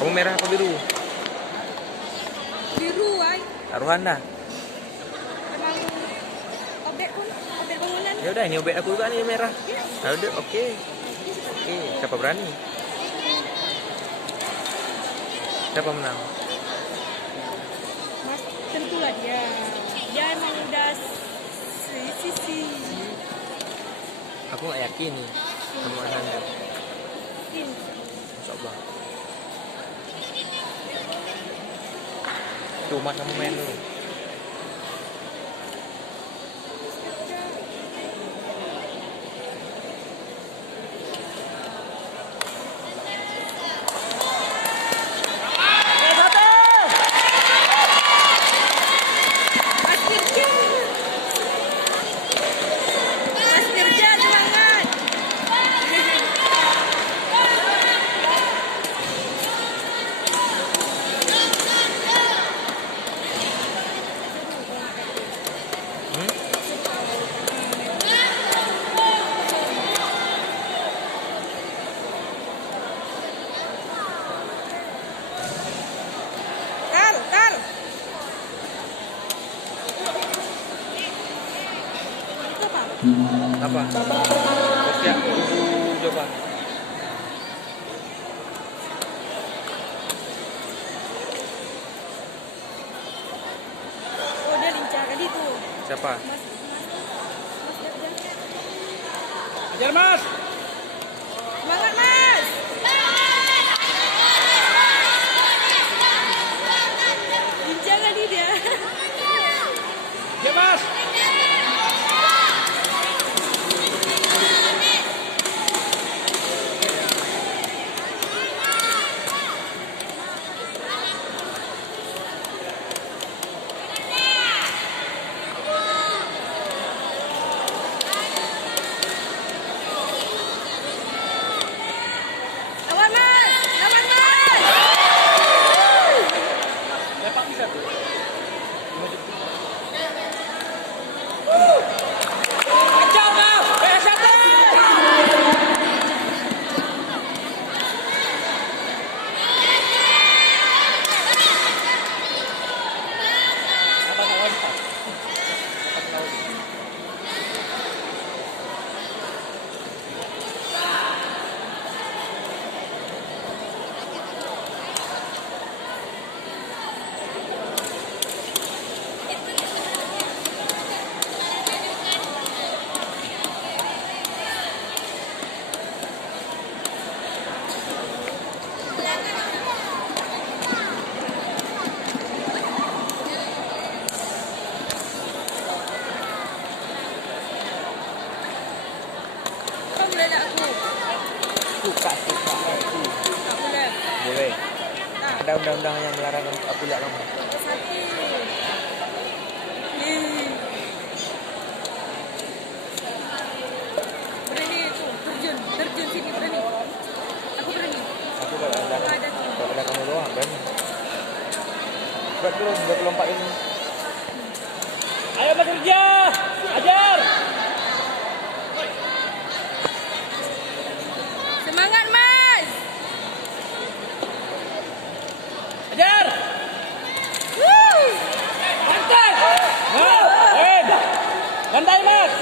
Kamu merah apa biru? Biru, ay. Taruhan dah. Memang obek bangunan. Ya udah, ini obek aku juga nih merah. Nah, udah, oke. Oke, siapa berani? Siapa menang? Mas, tentulah dia. Dia emang udah sisi. Aku nggak yakin nih sama Ananda. Ini. Insyaallah. Cuma kamu main dulu. Apa? Siap, coba. Oh, dia lincah kali tu. Siapa? Mas, Ajar Mas. semangat Mas. Lincah kali dia. Ya Mas. Suka. Tak boleh. Boleh. Ada undang-undang yang melarang aku lihat kamu. Sakit. Berani tu, terjun sini berani. Aku berani. Aku kalau ada kamu doang berani. Buat lompat ini. Ayo bekerja, ajar. Semangat Mas. Ajar. Santai. Santai Mas.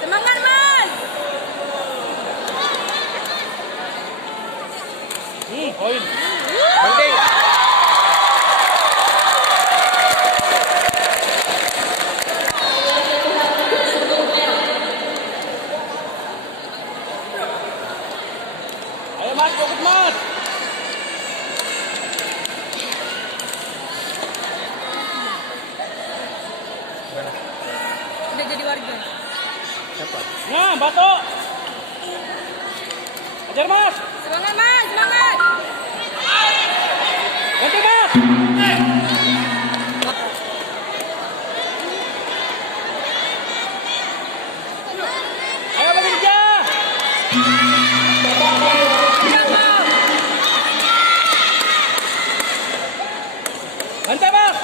Semangat Mas. Poin. Penting. Ayo Mas, fokus Mas. Mana? Udah jadi warga. Siapa? Nah, batuk. Ajar Mas. Semangat Mas, semangat. Ganti Mas. Ayo bekerja. Mantap Mas.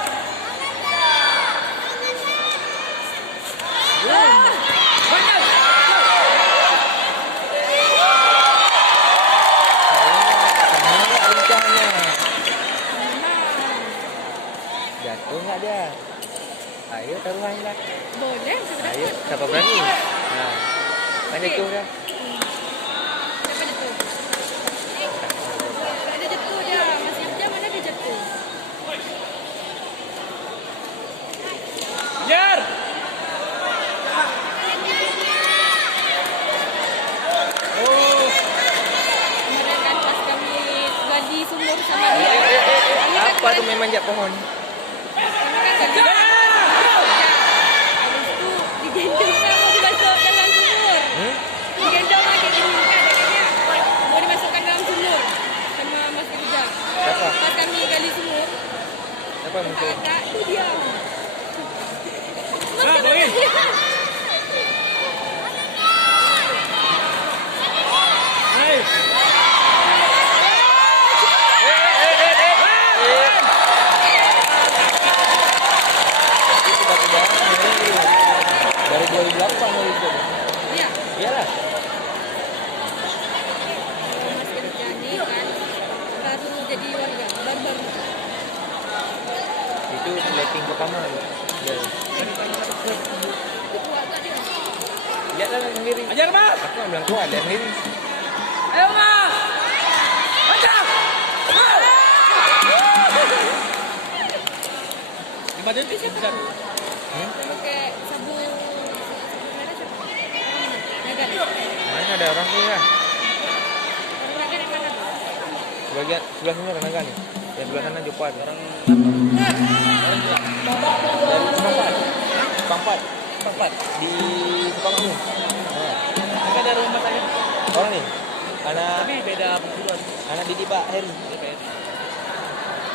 taruhan lah. Boleh, saya Ayo, dapat. siapa berani? Ha. Kan Okey. jatuh dah. Siapa jatuh? Tak ada jatuh dia. Masih dia mana dia jatuh? Kejar. Oh. Kemarin kan pas kami gali sumur sama dia. Kami kan Apa tu main manjat pohon? kami kan gali. Habis tu digendong kan mau dimasuk dalam sumur. Digendong lah kayak gini kan adanya. Mau dimasukkan dalam sumur sama Mas Rizal. Siapa? Pas kami gali sumur, Siapa muncul? tak tu dia. Ah, boleh. Hai. Dari 2008 mau ikut. Dia. Iyalah. Mas Rizal ni kan baru jadi warga, baru-baru. Itu slating pertama. Ya. Itu kuat tak dia? Lihatlah sendiri. Ajar, Mas. Aku nak bilang kuat, lihat sendiri. Ayo, Mas. Ajar. Lima detik bisa. Hmm? Dia pakai sabun mana siapa? Nagan. Mana ada orang tu lah. Orang Nagan yang mana? Bagian sebelah sini orang naga ni. Yang sebelah sana Jopan. Orang dari Sepampat. Sepampat. Di Sepampat ni. Ha. Mereka dari rumah saya. Orang ni. Anak Tapi beda perguruan. anak didik Pak Heri.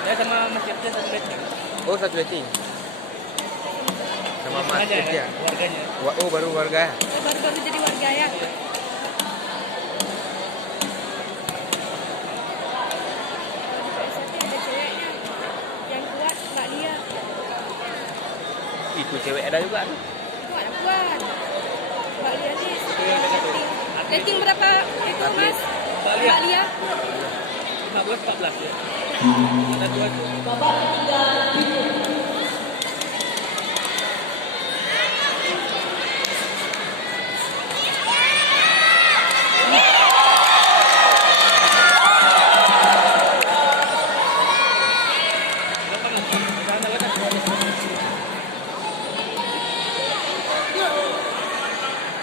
Saya sama Mas Yapja satu batch. Oh, satu letting. Sama Mas Aja Kerja. ya, warganya. Oh, baru warga. Baru-baru jadi warga ya. Biasanya ada ceweknya. Yang kuat Mbak Lia. Itu cewek ada juga. Kuat. Mbak Lia ni Itu yang dekat tu. rating berapa itu Mas? Mbak Lia. Mbak Lia. 15-14 ya. Ada dua tu.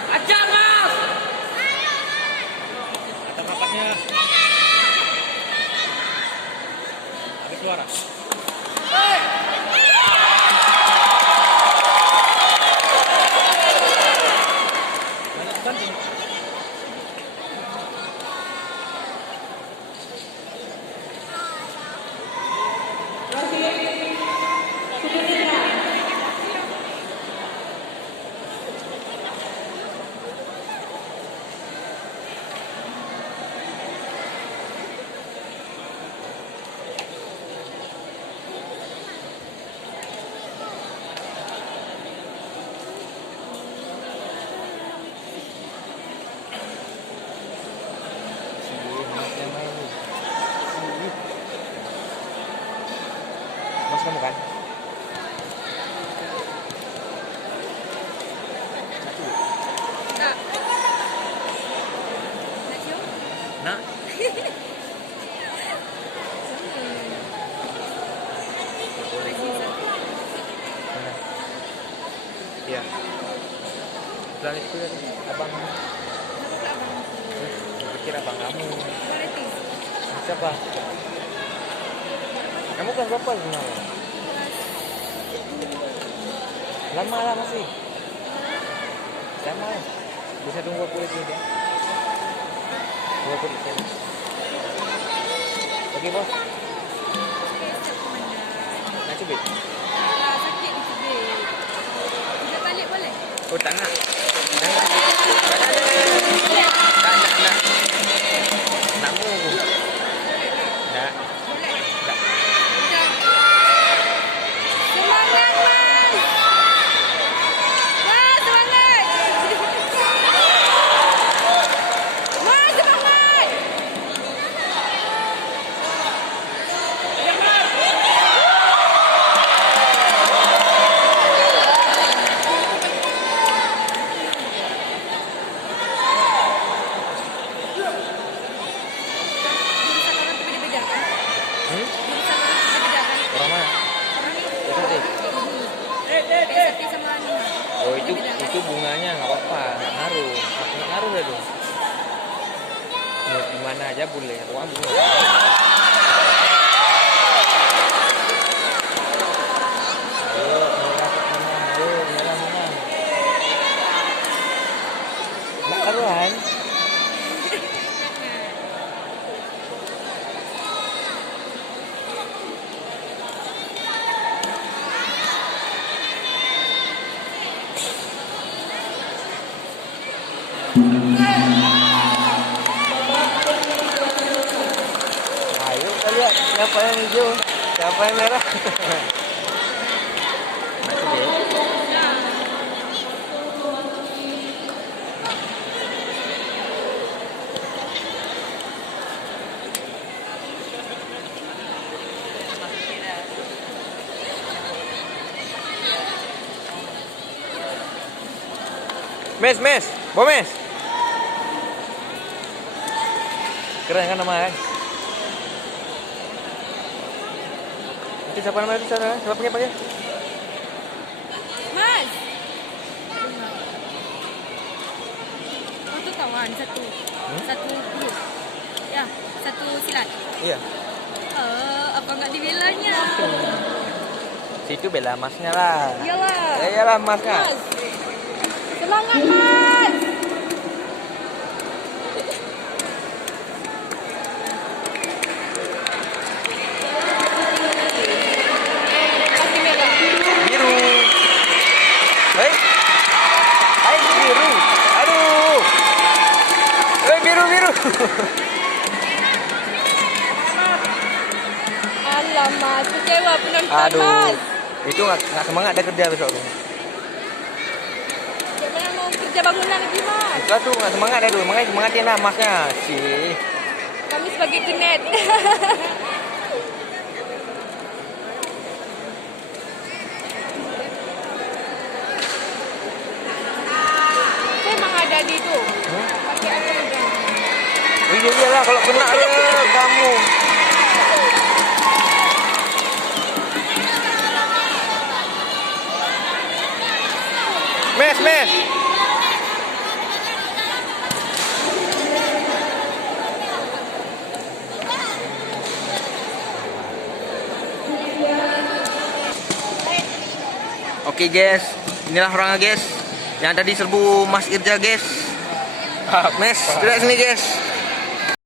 Ajar, Mas. Kata bapaknya. Ada suara. Banyak banting. Mas kamu kan? Tak. Nak cium? Nak? Boleh. Mana? Ya. Sebelah itu tadi. Abang. Kenapa tak abang? Saya pikir abang kamu. Rating. Siapa? Kamu kelas berapa sebenarnya? Lama lah masih. Lama lah. Bisa tunggu aku lagi dia. Tunggu aku di sini. Okey bos. Okey, siap komandan. Nak cubit? Ah, sakit di cubit. Tidak balik boleh? Oh tak nak. Tak nak. Tak nak. Nak mu. Tak. Boleh. Tak. Sudah. Semangat, Mas! Mas, semangat! Mas, semangat! itu. Di mana aja boleh. Uang boleh. Ayo, merah menang. Ayo, merah menang. Nak karuan? Ayo kita lihat siapa yang hijau, siapa yang merah. Mes, Bomes. Keren kan nama kan? Nanti siapa nama itu sana? Siapa panggil? Mas. Satu kawan, satu. Satu grup. Ya, satu silat. Iya. Apa enggak dibelanya? Situ bela masnya lah. Iyalah. Iyalah masnya. Mas. Semangat, Mas. Kasih merah. Biru. Hei. Hai biru. Aduh. Hei biru. Alamak, kecewa penonton, Aduh. Mas. Itu nggak semangat dia kerja besok tuh. Jangan mau kerja bangunan lagi, Mas. Itu tuh nggak semangat dia tuh. Makanya semangatin lah masnya. Sih. Kami sebagai kenet. Saya emang ada di itu. Pakai apa udah? Iyalah kalau kena ya kamu. Mes. Oke guys, inilah orangnya guys. Yang tadi serbu Mas Irja guys. Mes, tidak sini guys.